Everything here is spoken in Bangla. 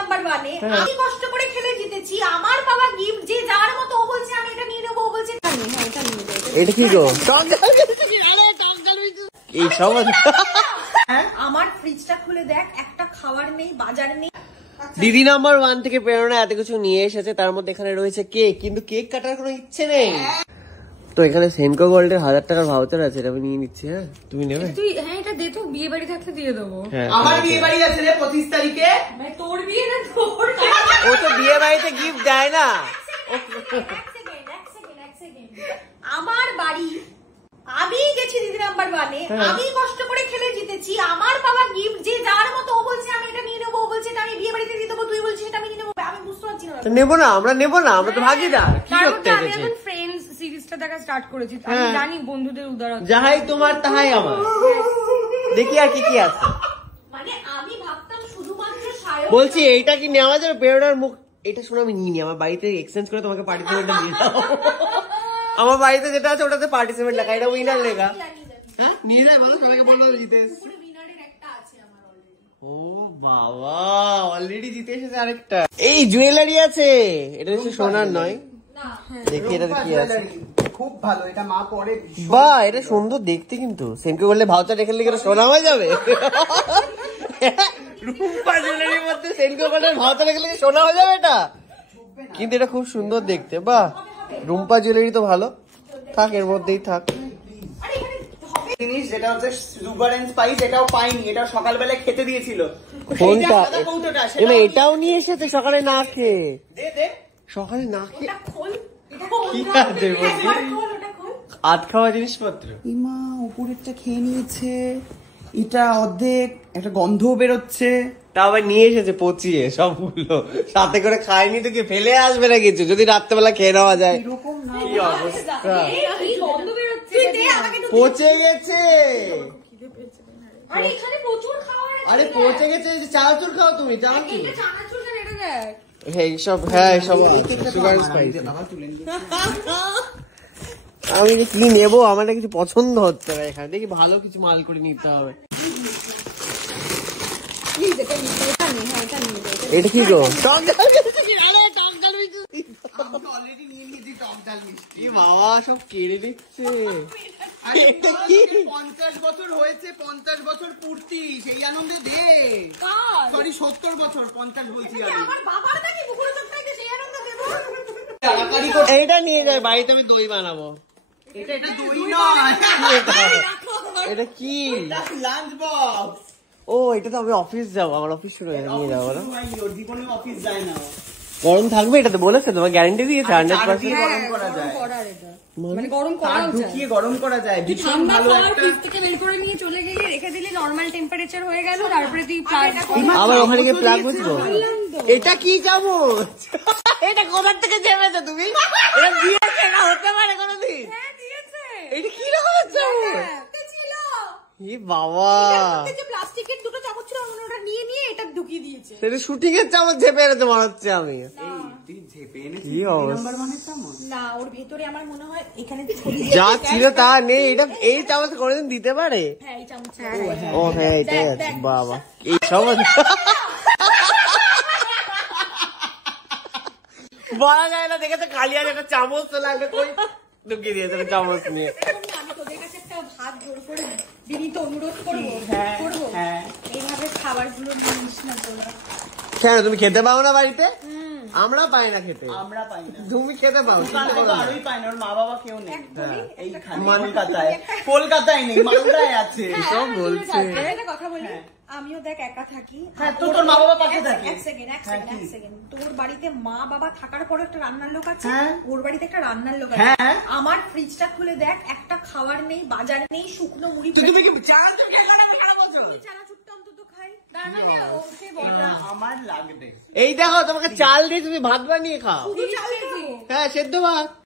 নাম্বার 1 এ আমি কষ্ট করে খেলে জিতেছি, আমার বাবা গিফট যে যার মতো ও বলছে আমি এটা নিয়ে নেব, ও বলছে এটা নিয়ে নাও, এটা নিয়ে নাও। এটা কি গো? এই সব আমার ফ্রিজটা খুলে দেখ, একটা খাবার নেই, বাজার নেই। দিদি নাম্বার 1 থেকে প্রেরণা এত কিছু নিয়ে এসেছে, তার মধ্যে এখানে রয়েছে কেক, কিন্তু কেক কাটার কোনো ইচ্ছে নেই। তো এখানে সেনকো গোল্ডের 1000 টাকার ভাউচার আছে, এটা আমি নিয়ে নিচ্ছি। হ্যাঁ তুমি নেবে? তুই হ্যাঁ এটা দে তো, বিয়ে বাড়ি থাকতে দিয়ে দেবো। আমার বিয়ে বাড়ি আছে রে 25 তারিখে। মানে তোর বিয়ে না তোর? ও তো বিয়ে বাড়িতে গিফট দেয় না। এক সেকেন্ড। আমার বাড়ি আমি গেছি দিদি নাম্বার 1 এ, আমি কষ্ট করে খেলে জিতেছি, আমার বাবা গিফট যে যার মতো ও বলছে আমি এটা নিয়ে নেবো, ও বলছে এটা আমি বিয়ে বাড়িতে দিয়ে দেবো, তুই বলছিস এটা আমি নিয়ে নেবো। আমি বুঝতে পারছি না। নেবো না, আমরা নেবো না, আমরা তো ভাগিদার। কি করতে আমি এসেছি? এখন ফ্রেন্ডস সিরিজটা দেখা স্টার্ট করেছি, আমি জানি বন্ধুদের উদারতা। যাহাই তোমার তাহাই আমার। দেখি আর কি কি আছে। মানে আমি ভাবতাম শুধুমাত্র সায়ন। বলছি এইটা কি নেওয়া যাবে? প্রেরণার মুখ এটা শুনে আমি নিয়ে নি, আমার বাড়িতে এক্সচেঞ্জ করে তোমাকে পার্টিসিপেন্টটা দিয়ে দাও। আমার বাড়িতে যেটা আছে ওটাতে পার্টিসিপেন্ট লেখা, এটা উইনার লেখা। হ্যাঁ নিয়ে যায়, বলো সবাইকে বললো জিতে। ও বাবা, অলরেডি জিতে এসেছে আরেকটা। এই জুয়েলারি আছে, এটা হচ্ছে সোনার নয়। দেখি এটা কি আছে। খুব ভালো, এটা মা পরে। বাহ, এটা সুন্দর দেখতে, কিন্তু সেনকে বললে ভাউচার রেখে লিখে সোনা হয়ে যাবে। রূপা জুয়েলারির মধ্যে সেনকে বললে ভাউচার রেখে লিখে সোনা হয়ে যাবে এটা, কিন্তু এটা খুব সুন্দর দেখতে। বাহ, রুম্পা জুয়েলারি তো ভালো, থাক এর মধ্যেই থাক। জিনিস যেটা হচ্ছে সুগার এন্ড স্পাইস, এটাও পাইনি, এটা সকালবেলা খেতে দিয়েছিল। কোনটা? এটা এটাও নিয়ে এসেছে সকালে না খেয়ে। দে সকালে না খেয়ে কি আছে আধ খাওয়া জিনিসপত্র। ইমা উপরেরটা খেয়ে নিয়েছে, এটা অর্ধেক, একটা গন্ধও বেরোচ্ছে। তা আবার নিয়ে এসেছে পচিয়ে সবগুলো, সাথে করে খায়নি তো কি ফেলে আসবে না কিছু, যদি রাত্রেবেলা খেয়ে নেওয়া যায়। এরকম না, কি অবস্থা, পচে পচে গেছে। আরে এখানে প্রচুর খাবার আছে। আরে পচে গেছে, এই যে চানাচুর খাও তুমি, জানো কি? এটা চানাচুর কেন, এটা দেখ। এইসব, হ্যাঁ এইসব সুগার স্পাইস। আমি যে কি নেবো, আমার কিছু পছন্দ হচ্ছে না এখানে, দেখি ভালো কিছু মাল করে নিতে হবে। এটা কি গো? টক ডাল মিষ্টি। আরে টক ডাল মিষ্টি আমি অলরেডি নিয়ে নিয়েছি টক ডাল মিষ্টি। বাবা সব কেড়ে দিচ্ছে। এটা কি 50 বছর হয়েছে, 50 বছর পূর্তি, সেই আনন্দে দে। সরি 70 বছর, 50 বলছি আমি। আমার বাবার নাকি বুকুরে চক্কাইতে সেই আনন্দ দেব। এইটা নিয়ে যাই, বাড়িতে আমি দই বানাবো। এটা দই নয়, এটা কি? Lunch box. ও এটা তো আমি অফিস যাবো, আমার অফিস শুরু হয়ে নিয়ে যাবো না। জীবনে অফিস যায় না, গরম থাকবে, এটা তো বলেছে, তোমার গ্যারান্টি দিয়েছে 100%। গরম করা যায়, মানে গরম করা যায়, ঢুকিয়ে গরম করা যায়। ভীষণ ঠান্ডা ভালো খাবার একটা। ফ্রিজ থেকে বের করে নিয়ে চলে গেলে, রেখে দিলে নরমাল টেম্পারেচার হয়ে গেল, তারপরে তুই প্লাগ আবার ওখানে গিয়ে প্লাগ বুঝবো। এটা কি চামচ? এটা কোথা থেকে চেপেছো তুমি? এটা দিয়েছে না, হতে পারে কোনোদিন? হ্যাঁ দিয়েছে। এটা কি রকমের চামচ? এটা ছিল। ই বাবা, এই যে প্লাস্টিকের দুটো চামচ ছিল, ওটা নিয়ে নিয়ে এটা ঢুকিয়ে দিয়েছে। সেটা শুটিং এর চামচ চেপে এনেছে মনে হচ্ছে। আমি তুই ঝেপে এনেছিস কি অবস্থা? নাম্বার 1 এর চামচ? না, ওর ভেতরে আমার মনে হয় এখানে ছবি যা ছিল তা নেই। এটা এই চামচ কোনোদিন দিতে পারে? হ্যাঁ এই চামচ। ও হ্যাঁ এটাই আছে। বাবা এই চামচ বলা যায় না, দেখেছে খালি আছে একটা চামচ তো লাগবে, কই ঢুকিয়ে দিয়েছে চামচ নিয়ে। আমি তোদের কাছে একটা হাত জোর করে বিনীত অনুরোধ করবো, এইভাবে খাবারগুলো নিস না তোরা। কেন তুমি খেতে পাও না বাড়িতে? আমরা পাই না খেতে। আমরা পাই না, তুমি খেতে পাও। আরোই পাই না, ওর মা বাবা কেউ নেই এইখানে। কলকাতায় নেই, মালদায় আছে। সব বলছে। একটা কথা বলি, আমিও দেখ একা থাকি। হ্যাঁ, তোর মা বাবা পাশে থাকে। এক সেকেন্ড। তোর বাড়িতে মা বাবা থাকার পর একটা রান্নার লোক আছে, ওর বাড়িতে একটা রান্নার লোক আছে। আমার ফ্রিজটা খুলে দেখ, একটা খাবার নেই, বাজার নেই, শুকনো মুড়ি। তুমি কি চানাচুর খেলা না খারাপ বলছো? চানাচুরটা অন্তত খাই। আমার লাগবে। এই দেখো তোমাকে চাল দিয়ে তুমি ভাত বানিয়ে খাও। শুধু চাল খাবো? হ্যাঁ সেদ্ধ ভাত।